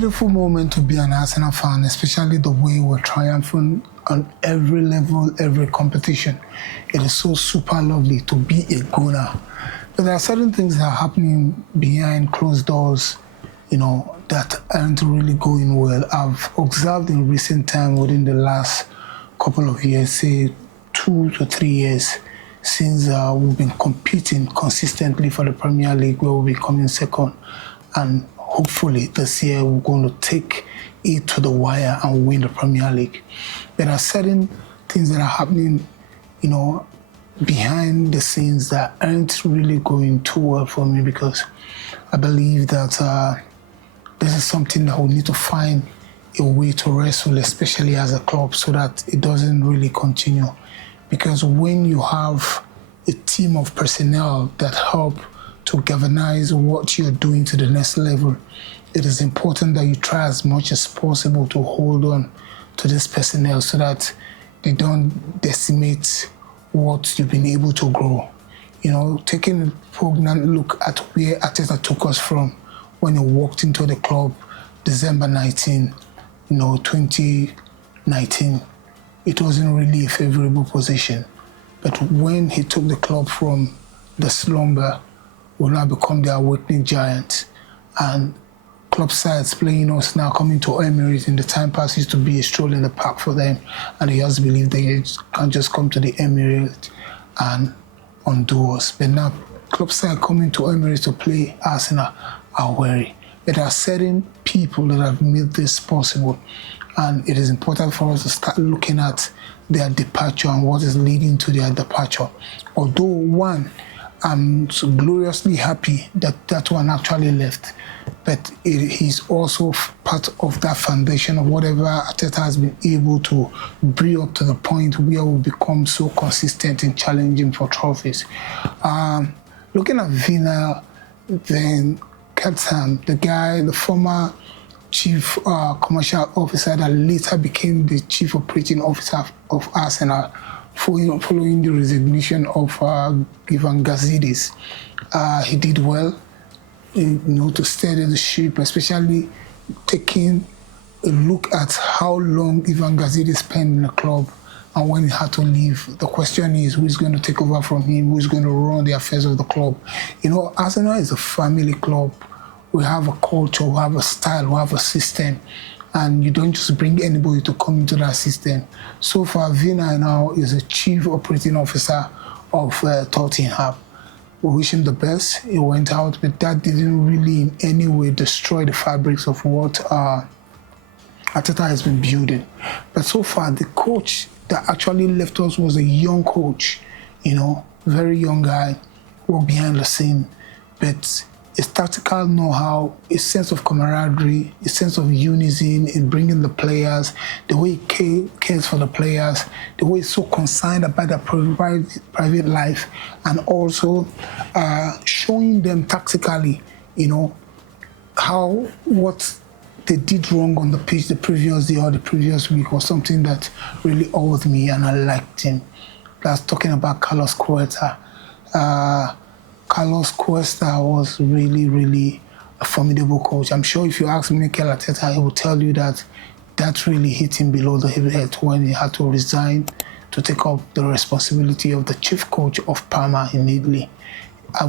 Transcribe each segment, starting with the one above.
beautiful moment to be an Arsenal fan, especially the way we're triumphant on every level, every competition. It is so super lovely to be a Gooner. But there are certain things that are happening behind closed doors, that aren't really going well. I've observed in recent time, within the last couple of years, say 2 to 3 years, since we've been competing consistently for the Premier League, where we'll be coming second. And hopefully this year we're going to take it to the wire and win the Premier League. There are certain things that are happening, behind the scenes that aren't really going too well for me, because I believe that this is something that we need to find a way to wrestle, especially as a club, so that it doesn't really continue. Because when you have a team of personnel that help to galvanize what you're doing to the next level, it is important that you try as much as possible to hold on to this personnel so that they don't decimate what you've been able to grow. Taking a poignant look at where Arteta took us from when he walked into the club December 19, 2019, it wasn't really a favorable position. But when he took the club from the slumber, will now become the awakening giant. And club sides playing us now coming to Emirates in the time past used to be a stroll in the park for them. And they just believe they can just come to the Emirates and undo us. But now club side coming to Emirates to play Arsenal are wary. But there are certain people that have made this possible. And it is important for us to start looking at their departure and what is leading to their departure. Although one, I'm so gloriously happy that one actually left, but he's also part of that foundation of whatever Arteta has been able to bring up to the point where we become so consistent in challenging for trophies. Looking at Vina, then Captain, the former chief commercial officer that later became the chief operating officer of Arsenal, following the resignation of Ivan Gazidis. He did well, to steady the ship, especially taking a look at how long Ivan Gazidis spent in the club and when he had to leave. The question is, who's going to take over from him? Who's going to run the affairs of the club? Arsenal is a family club. We have a culture, we have a style, we have a system, and you don't just bring anybody to come into that system. So far, Vina now is a chief operating officer of Tottenham. We wish him the best. He went out, but that didn't really in any way destroy the fabrics of what Arteta has been building. But so far, the coach that actually left us was a young coach, very young guy, worked behind the scene, but his tactical know-how, his sense of camaraderie, his sense of unison in bringing the players, the way he cares for the players, the way he's so concerned about their private life, and also showing them tactically, what they did wrong on the pitch the previous day or the previous week was something that really awed me, and I liked him. That's talking about Carlos Cuesta. Carlos Cuesta was really, really a formidable coach. I'm sure if you ask Mikel Arteta, he will tell you that really hit him below the head when he had to resign to take up the responsibility of the chief coach of Parma in Italy. I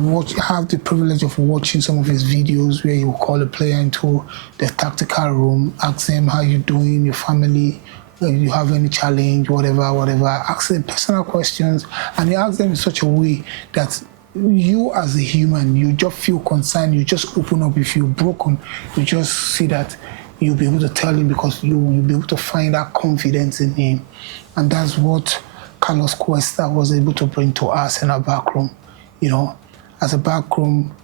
have the privilege of watching some of his videos where he will call a player into the tactical room, ask them how you're doing, your family, if you have any challenge, whatever, ask them personal questions, and he asks them in such a way that you as a human, you just feel concerned, you just open up. If you're broken, you just see that you'll be able to tell him because you'll be able to find that confidence in him. And that's what Carlos Cuesta was able to bring to us in our backroom. As a backroom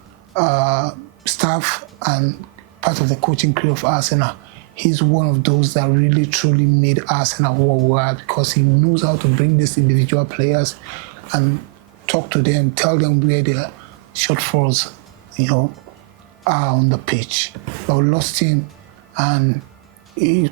staff and part of the coaching crew of Arsenal, he's one of those that really truly made Arsenal what we are, because he knows how to bring these individual players and talk to them, tell them where their shortfalls, are on the pitch. But we lost him, and the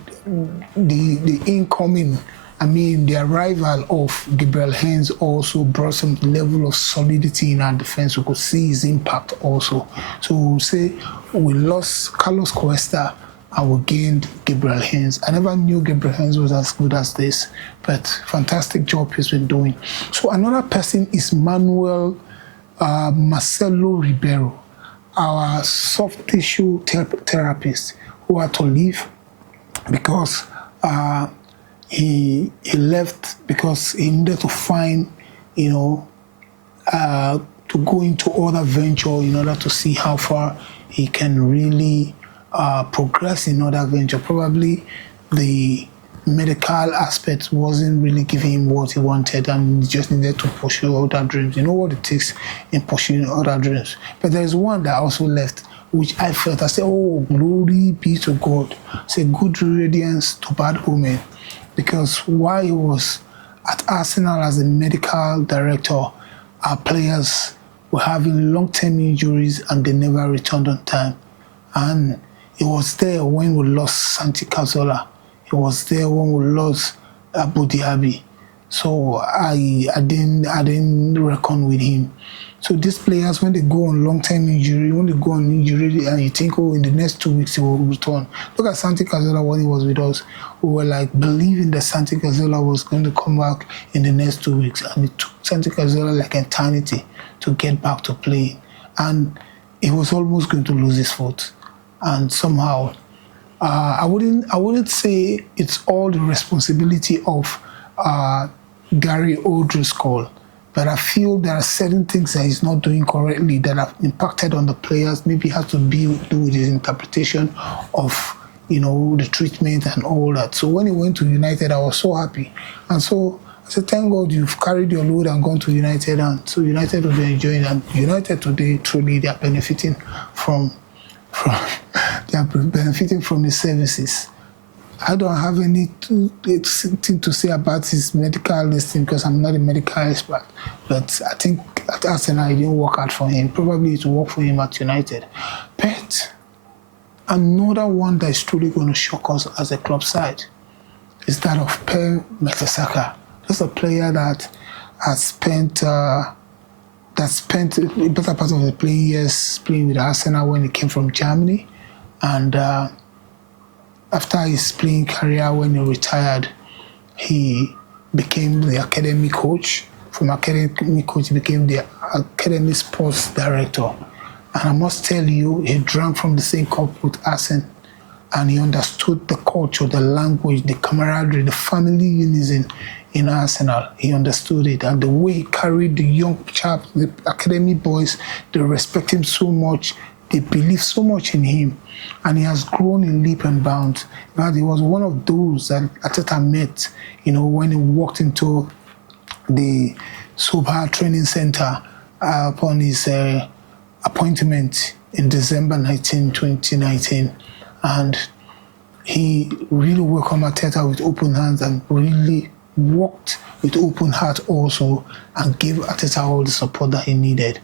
arrival of Gabriel Heinz also brought some level of solidity in our defense. We could see his impact also. So we'll say we lost Carlos Cuesta and we gained Gabriel Hens. I never knew Gabriel Hens was as good as this, but fantastic job he's been doing. So another person is Manuel Marcelo Ribeiro, our soft tissue therapist, who had to leave because he left because he needed to find, to go into other venture in order to see how far he can really progress in other venture. Probably the medical aspect wasn't really giving him what he wanted, and he just needed to pursue other dreams. You know what it takes in pursuing other dreams. But there's one that also left, which I felt, I said, oh, glory be to God. It's a good radiance to bad omen. Because while he was at Arsenal as a medical director, our players were having long-term injuries and they never returned on time. And it was there when we lost Santi Cazorla. It was there when we lost Abu Dhabi. So I didn't reckon with him. So these players, when they go on long-term injury, and you think, oh, in the next 2 weeks he will return. Look at Santi Cazorla when he was with us. We were like believing that Santi Cazorla was going to come back in the next 2 weeks, and it took Santi Cazorla like eternity to get back to playing, and he was almost going to lose his foot. And somehow, I wouldn't say it's all the responsibility of Gary O'Driscoll, but I feel there are certain things that he's not doing correctly that have impacted on the players. Maybe it has to do with his interpretation of, the treatment and all that. So when he went to United, I was so happy. And so I said, thank God you've carried your load and gone to United. And so United will be enjoying it. And United today, truly, they are benefiting from his services. I don't have anything to say about his medical listing because I'm not a medical expert. But I think at Arsenal, it didn't work out for him. Probably it will work for him at United. But another one that is truly going to shock us as a club side is that of Mertesacker. That's a player that has spent a better part of the playing years playing with Arsenal when he came from Germany. And after his playing career, when he retired, he became the academy coach. From academy coach, he became the academy sports director. And I must tell you, he drank from the same cup with Arsene, and he understood the culture, the language, the camaraderie, the family unison in Arsenal. He understood it, and the way he carried the young chaps, the academy boys, they respect him so much. They believe so much in him, and he has grown in leap and bounds. In fact, he was one of those that Arteta met, when he walked into the Soba training center upon his appointment in December 2019. And he really welcomed Arteta with open hands and really worked with open heart also, and gave Arteta all the support that he needed.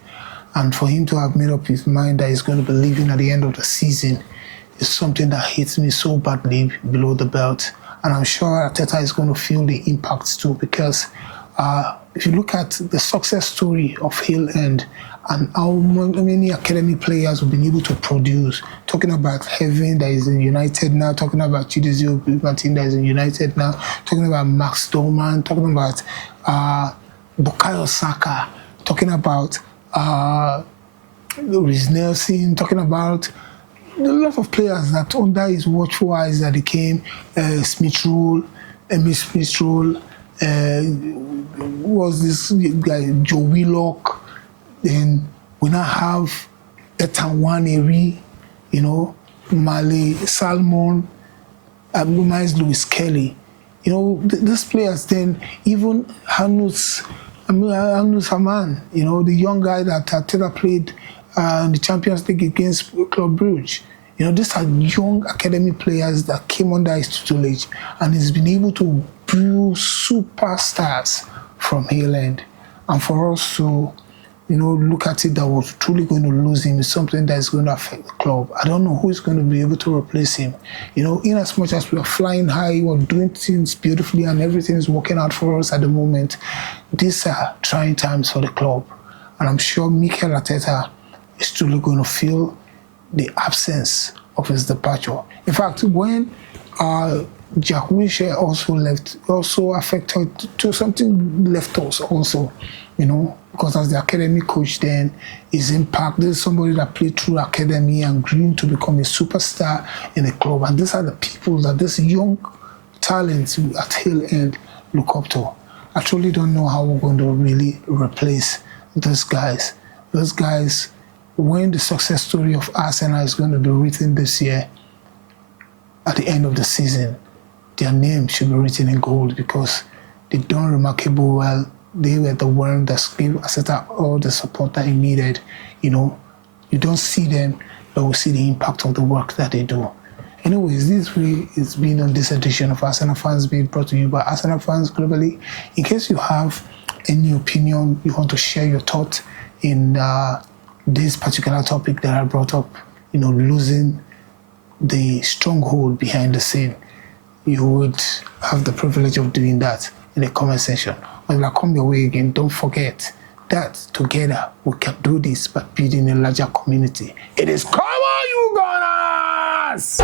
And for him to have made up his mind that he's going to be leaving at the end of the season is something that hits me so badly below the belt. And I'm sure Arteta is going to feel the impacts too, because if you look at the success story of Hale End and how many academy players have been able to produce, talking about Heaven that is in United now, talking about Chidizio Martin that is in United now, talking about Max Dorman, talking about Bukayo Saka, talking about Reece Nelson, talking about a lot of players that under his watchful eyes that he came, Smith Rowe, Emile Smith Rowe, was this guy, Joe Willock. Then we now have Nwaneri, Male Salmon, Myles Lewis-Skelly. These players, then even Hanus Haman, the young guy that Arteta played in the Champions League against Club Brugge. These are young academy players that came under his tutelage, and he's been able to brew superstars from Hale End. And for us to, look at it that we're truly going to lose him is something that is going to affect the club. I don't know who is going to be able to replace him. In as much as we are flying high, we're doing things beautifully and everything is working out for us at the moment, these are trying times for the club. And I'm sure Mikel Arteta is truly going to feel the absence of his departure. In fact, when Jack Wilshere also left, also affected to something left us also, you know, because as the academy coach then, his impact, this is somebody that played through academy and grew to become a superstar in the club. And these are the people that this young talents at Hale End look up to. I truly don't know how we're going to really replace these guys. Those guys, when the success story of Arsenal is going to be written this year, at the end of the season, their names should be written in gold because they've done remarkably well. They were the one that gave Arteta all the support that he needed. You know, you don't see them, but we see the impact of the work that they do. Anyways, this way it's been on this edition of Arsenal Fans being brought to you by Arsenal Fans globally. In case you have any opinion, you want to share your thoughts in this particular topic that I brought up, you know, losing the stronghold behind the scene, you would have the privilege of doing that in the comment section. When I come your way again, don't forget that together we can do this by building a larger community. It is come on, you Gunners!